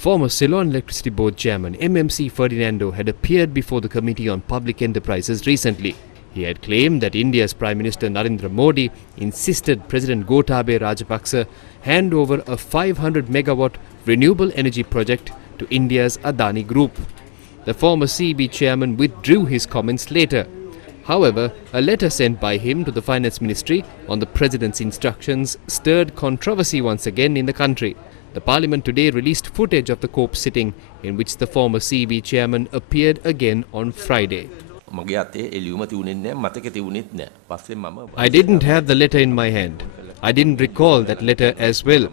Former Ceylon Electricity Board Chairman MMC Ferdinando had appeared before the Committee on Public Enterprises recently. He had claimed that India's Prime Minister Narendra Modi insisted President Gotabaya Rajapaksa hand over a 500 megawatt renewable energy project to India's Adani Group. The former CEB chairman withdrew his comments later. However, a letter sent by him to the Finance Ministry on the President's instructions stirred controversy once again in the country. The Parliament today released footage of the COP sitting in which the former CEB chairman appeared again on Friday. I didn't have the letter in my hand. I didn't recall that letter as well.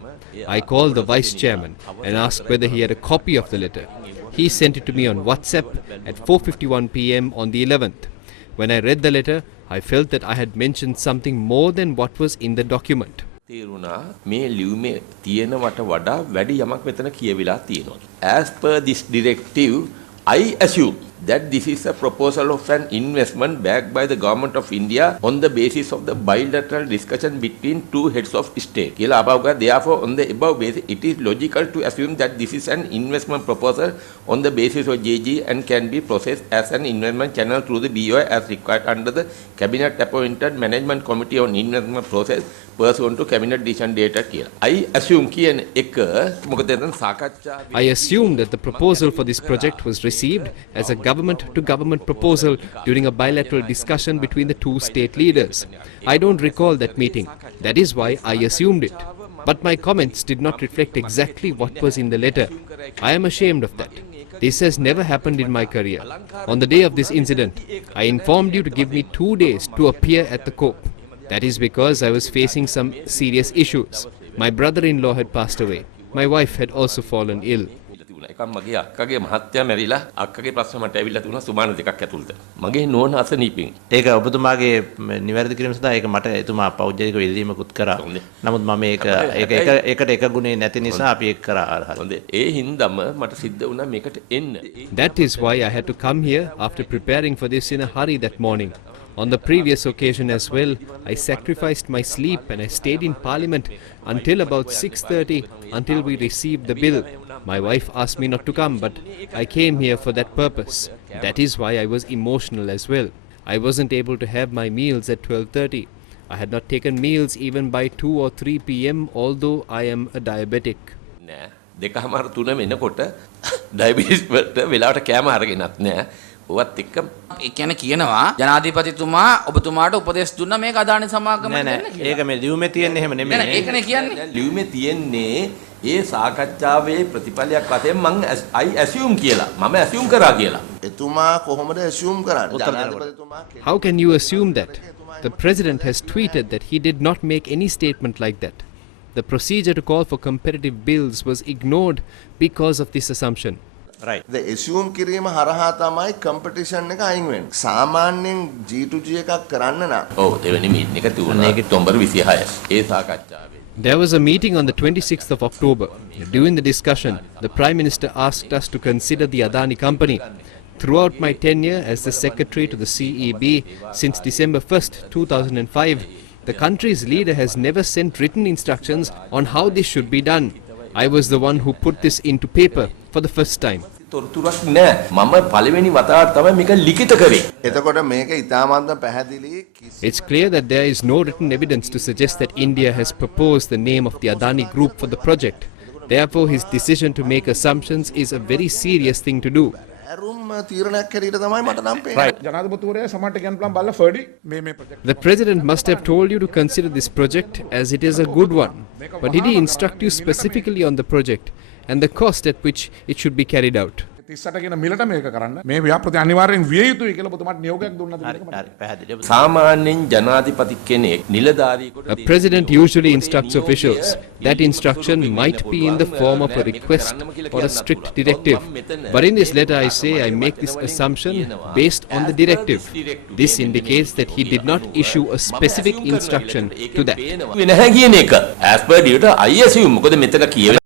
I called the vice chairman and asked whether he had a copy of the letter. He sent it to me on WhatsApp at 4:51 p.m. on the 11th. When I read the letter, I felt that I had mentioned something more than what was in the document. As per this directive, I assume that this is a proposal of an investment backed by the government of India on the basis of the bilateral discussion between two heads of state. Therefore, on the above basis, it is logical to assume that this is an investment proposal on the basis of JG and can be processed as an investment channel through the BOI as required under the Cabinet appointed Management Committee on Investment Process pursuant to Cabinet decision dated. I assume that the proposal for this project was received as a government-to-government proposal during a bilateral discussion between the two state leaders. I don't recall that meeting. That is why I assumed it. But my comments did not reflect exactly what was in the letter. I am ashamed of that. This has never happened in my career. On the day of this incident, I informed you to give me 2 days to appear at the COP. That is because I was facing some serious issues. My brother-in-law had passed away. My wife had also fallen ill. ඒක ඔබතුමාගේ නිවැරදි කිරීම සඳහා ඒක මට එතුමා පෞද්ගලික විදීමකුත් කරා. නමුත් මම ඒකට එක ගුණේ නැති නිසා අපි ඒක කරා. හොඳයි. ඒ හින්දාම මට සිද්ධ වුණා මේකට එන්න. That is why I had to come here after preparing for this in a hurry that morning. On the previous occasion as well, I sacrificed my sleep and I stayed in Parliament until about 6:30 until we received the bill. My wife asked me not to come, but I came here for that purpose. That is why I was emotional as well. I wasn't able to have my meals at 12:30. I had not taken meals even by 2 or 3 p.m. although I am a diabetic. දෙකමාර තුන වෙනකොට diabetes වලට වෙලාවට කැම අරගෙනත් නෑ. ඔවත් එක්ක ඒ කියන්නේ කියනවා ජනාධිපතිතුමා ඔබතුමාට උපදෙස් දුන්නා මේක අදානි සමාගමට දෙන්න කියලා. ඒක මේ ලියුමේ තියෙන්නේ එහෙම නෙමෙයි. නෑ ඒකනේ කියන්නේ. ලියුමේ තියෙන්නේ ඒ සාකච්ඡාවේ ප්‍රතිඵලයක් වශයෙන් මම I assume කියලා. මම assume කරා කියලා. එතුමා කොහොමද assume කරන්නේ? ජනාධිපතිතුමා How can you assume that? The president has tweeted that he did not make any statement like that. The procedure to call for competitive bills was ignored because of this assumption. Right. The assume කිරීම හරහා තමයි competition එක අයින් වෙන්නේ. සාමාන්‍යයෙන් G2G එකක් කරන්න නම් ඔව් දෙවෙනි මීටින් එක තිබුණා ඔක්තෝබර් 26. ඒ සාකච්ඡාවේ. There was a meeting on the 26th of October. During the discussion, the Prime Minister asked us to consider the Adani company. Throughout my tenure as the Secretary to the CEB since December 1st, 2005, the country's leader has never sent written instructions on how this should be done. I was the one who put this into paper for the first time. තොරතුරක් නෑ. මම පළවෙනි වතාවට තමයි මේක ලිඛිත කරේ. එතකොට මේක ඉතාමත්ම පැහැදිලි. It's clear that there is no written evidence to suggest that India has proposed the name of the Adani Group for the project. Therefore, his decision to make assumptions is a very serious thing to do. ඇරුම් තීරණයක් හැටියට තමයි මට නම් පේන්නේ. ජනාධිපතිවරයා සමහරට කියන්න පුළුවන් බලලා ෆර්ඩි මේ project. The president must have told you to consider this project as it is a good one. But did he instruct you specifically on the project and the cost at which it should be carried out? 38 කියන මිලට මේක කරන්න මේ ව්‍යාපෘති අනිවාර්යෙන් විය යුතුයි කියලා ඔබතුමාට නියෝගයක් දුන්නාද පැහැදිලිව. සාමාන්‍යයෙන් ජනාධිපති කෙනෙක් නිලධාරියෙකුට A president usually instructs officials. That instruction might be in the form of a request or a strict directive. But in this letter I say I make this assumption based on the directive. This indicates that he did not issue a specific instruction to that. වෙන හැ කියන එක as per data I assume මොකද මෙතන කියවෙන්නේ